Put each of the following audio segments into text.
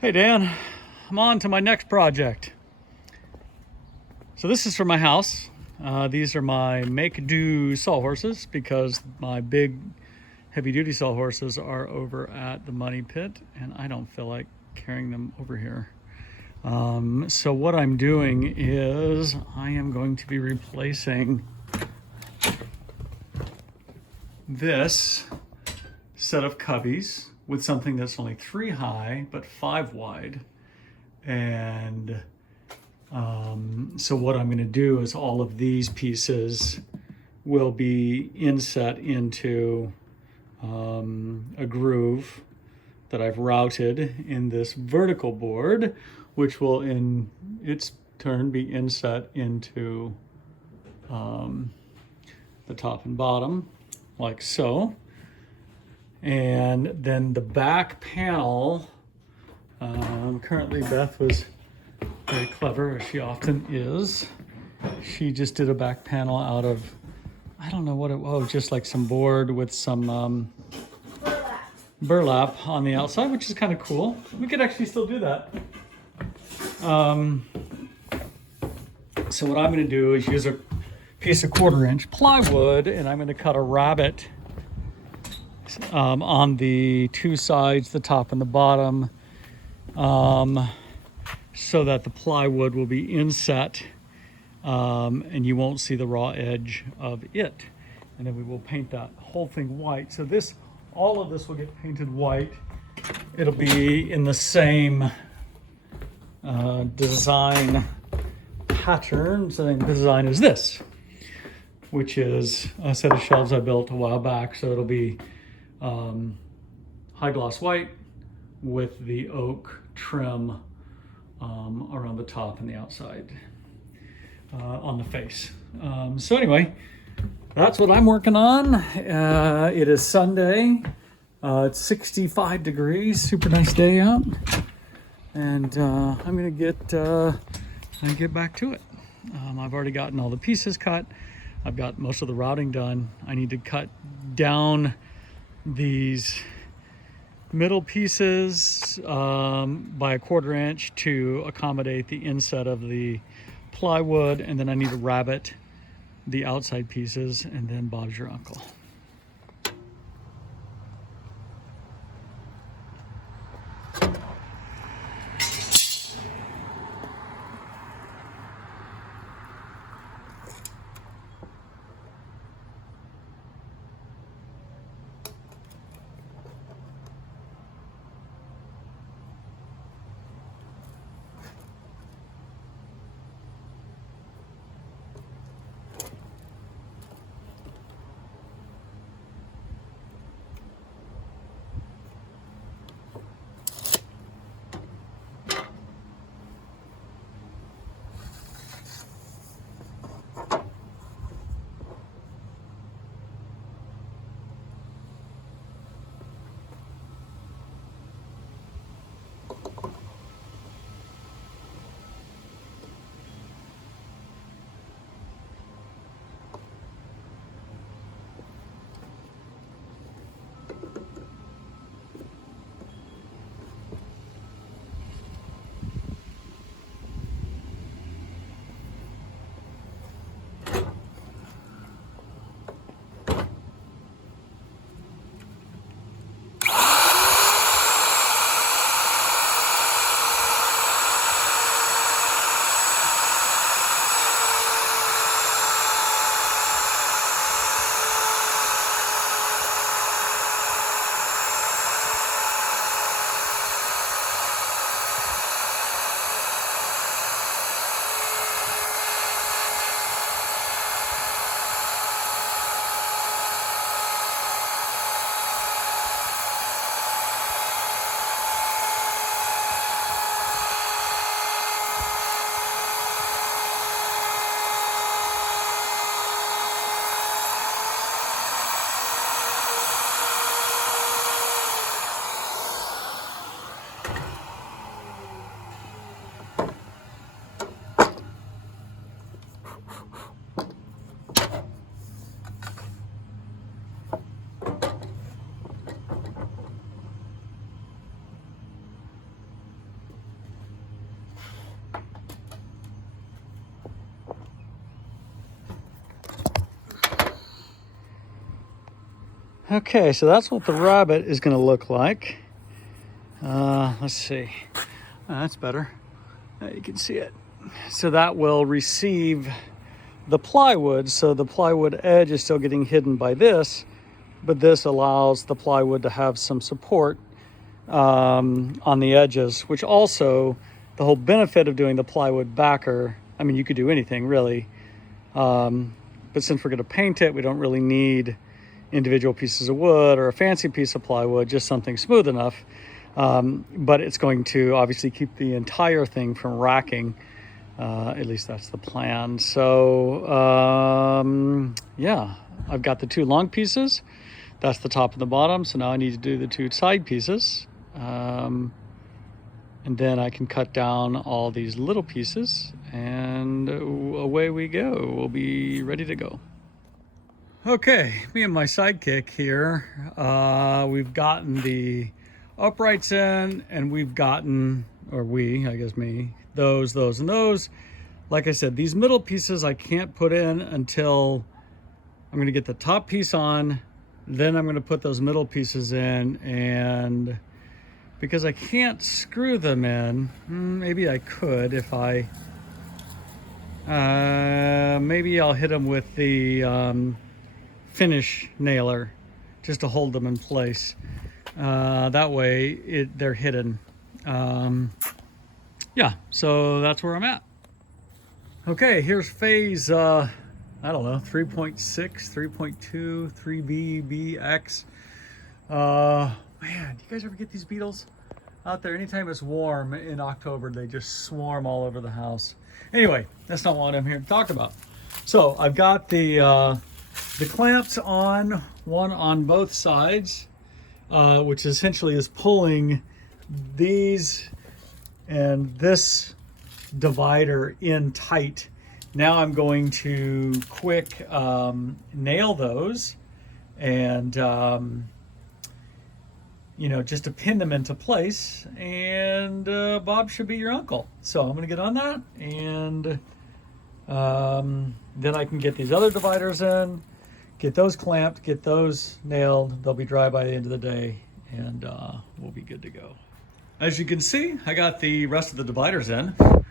Hey Dan, I'm on to my next project. So this is for my house. These are my make-do sawhorses because my big heavy-duty sawhorses are over at the money pit and I don't feel like carrying them over here. So what I'm doing is I am going to be replacing this set of cubbies with something that's only 3 high but 5 wide. And so what I'm going to do is all of these pieces will be inset into a groove that I've routed in this vertical board, which will in its turn be inset into the top and bottom like so. And then the back panel, currently Beth was very clever, as she often is. She just did a back panel out of, I don't know what it was, just like some board with some burlap on the outside, which is kind of cool. We could actually still do that. So what I'm going to do is use a piece of 1/4-inch plywood, and I'm going to cut a rabbet on the 2 sides, the top and the bottom, so that the plywood will be inset and you won't see the raw edge of it. And then we will paint that whole thing white. So all of this will get painted white. It'll be in the same design pattern, same design as this, which is a set of shelves I built a while back. So it'll be high gloss white with the oak trim around the top and the outside on the face. So anyway, that's what I'm working on. It is Sunday. It's 65 degrees, super nice day out. And I'm gonna get back to it. I've already gotten all the pieces cut. I've got most of the routing done. I need to cut down these middle pieces by a 1/4 inch to accommodate the inset of the plywood, and then I need to rabbet the outside pieces, and then Bob's your uncle. Okay, so that's what the rabbet is going to look like. Let's see. That's better. You can see it. So that will receive the plywood. So the plywood edge is still getting hidden by this, but this allows the plywood to have some support on the edges, which also the whole benefit of doing the plywood backer. I mean, you could do anything really. But since we're going to paint it, we don't really need individual pieces of wood or a fancy piece of plywood, just something smooth enough. But it's going to obviously keep the entire thing from racking. At least that's the plan. So yeah, I've got the two long pieces. That's the top and the bottom. So now I need to do the two side pieces. And then I can cut down all these little pieces and away we go. We'll be ready to go. Okay, me and my sidekick here, we've gotten the uprights in, and we've gotten, or we, I guess me, those, and those. Like I said, these middle pieces I can't put in until I'm gonna get the top piece on, then I'm gonna put those middle pieces in, and because I can't screw them in, maybe I could if I, maybe I'll hit them with the finish nailer just to hold them in place. That way they're hidden. Yeah, so that's where I'm at. Okay, here's phase, I don't know, 3.6, 3.2, 3BBX. Man, do you guys ever get these beetles out there? Anytime it's warm in October, they just swarm all over the house. Anyway, that's not what I'm here to talk about. So I've got the clamps on, one on both sides, which essentially is pulling these and this divider in tight. Now I'm going to quick nail those and you know, just to pin them into place, and Bob should be your uncle. So I'm gonna get on that, and then I can get these other dividers in, get those clamped, get those nailed. They'll be dry by the end of the day, and we'll be good to go. As you can see, I got the rest of the dividers in. It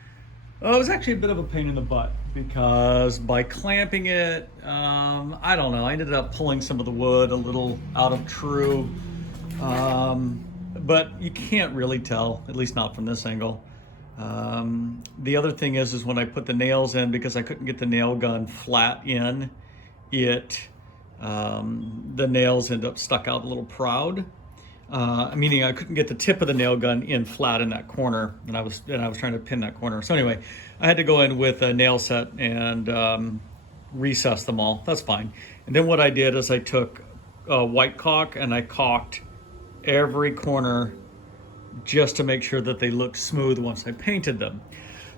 was actually a bit of a pain in the butt because by clamping it, I don't know, I ended up pulling some of the wood a little out of true, but you can't really tell, at least not from this angle. The other thing is when I put the nails in, because I couldn't get the nail gun flat in, the nails end up stuck out a little proud. Meaning I couldn't get the tip of the nail gun in flat in that corner, and I was trying to pin that corner. So anyway, I had to go in with a nail set and recess them all. That's fine. And then what I did is I took white caulk and I caulked every corner just to make sure that they looked smooth once I painted them.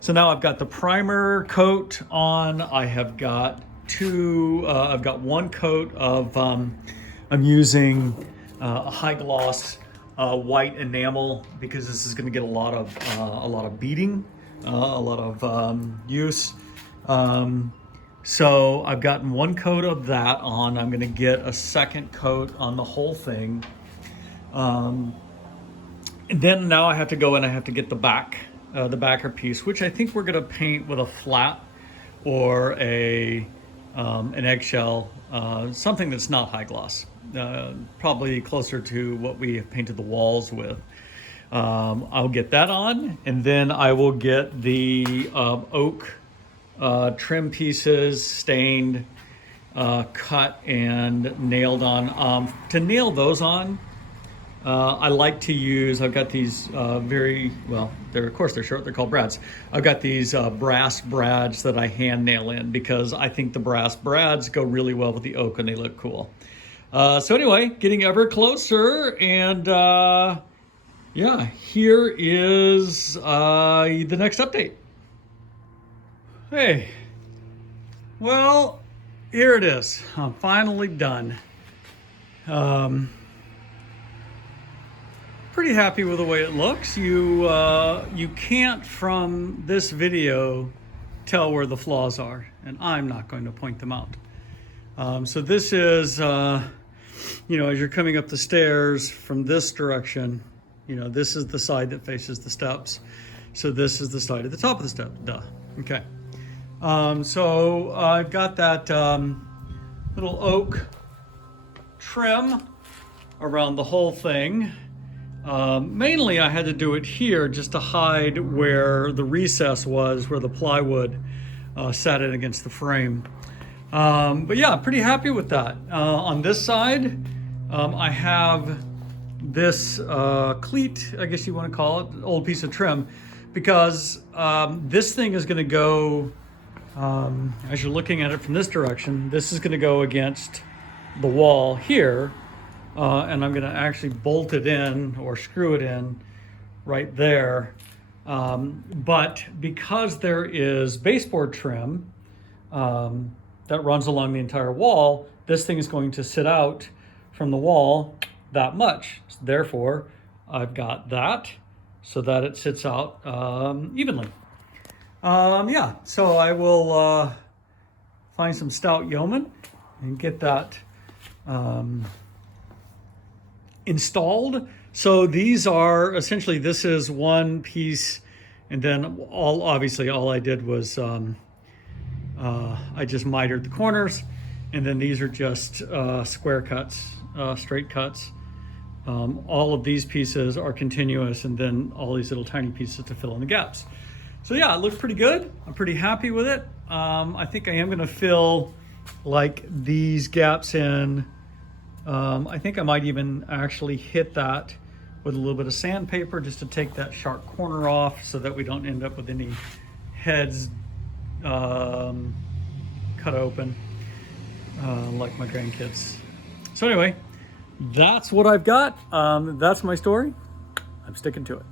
So now I've got the primer coat on. I have got I've got one coat of, I'm using a high gloss white enamel, because this is going to get a lot of beading, a lot of use. So I've gotten one coat of that on. I'm going to get a second coat on the whole thing. And then now I have to go and I have to get the backer piece, which I think we're going to paint with a flat or an eggshell, something that's not high gloss. Probably closer to what we have painted the walls with. I'll get that on, and then I will get the oak trim pieces stained, cut, and nailed on. To nail those on, I like to use, I've got these of course they're short, they're called brads. I've got these brass brads that I hand nail in, because I think the brass brads go really well with the oak and they look cool. So anyway, getting ever closer, and yeah, here is the next update. Hey, well, here it is. I'm finally done. Pretty happy with the way it looks. You can't from this video tell where the flaws are, and I'm not going to point them out. So this is, you know, as you're coming up the stairs from this direction, you know, this is the side that faces the steps. So this is the side at the top of the step, duh. Okay. So I've got that little oak trim around the whole thing. Mainly I had to do it here just to hide where the recess was, where the plywood sat in against the frame. But yeah, pretty happy with that. On this side, I have this cleat, I guess you want to call it, old piece of trim, because this thing is going to go, as you're looking at it from this direction, this is going to go against the wall here, and I'm going to actually bolt it in or screw it in right there. But because there is baseboard trim that runs along the entire wall, this thing is going to sit out from the wall that much. Therefore, I've got that so that it sits out evenly. Yeah, so I will find some stout yeoman and get that installed. So these are essentially, this is one piece, and then obviously all I did was I just mitered the corners, and then these are just square cuts, straight cuts. All of these pieces are continuous, and then all these little tiny pieces to fill in the gaps. So yeah, it looks pretty good. I'm pretty happy with it. I think I am gonna fill like these gaps in. I think I might even actually hit that with a little bit of sandpaper just to take that sharp corner off so that we don't end up with any heads cut open like my grandkids. So anyway, that's what I've got. That's my story. I'm sticking to it.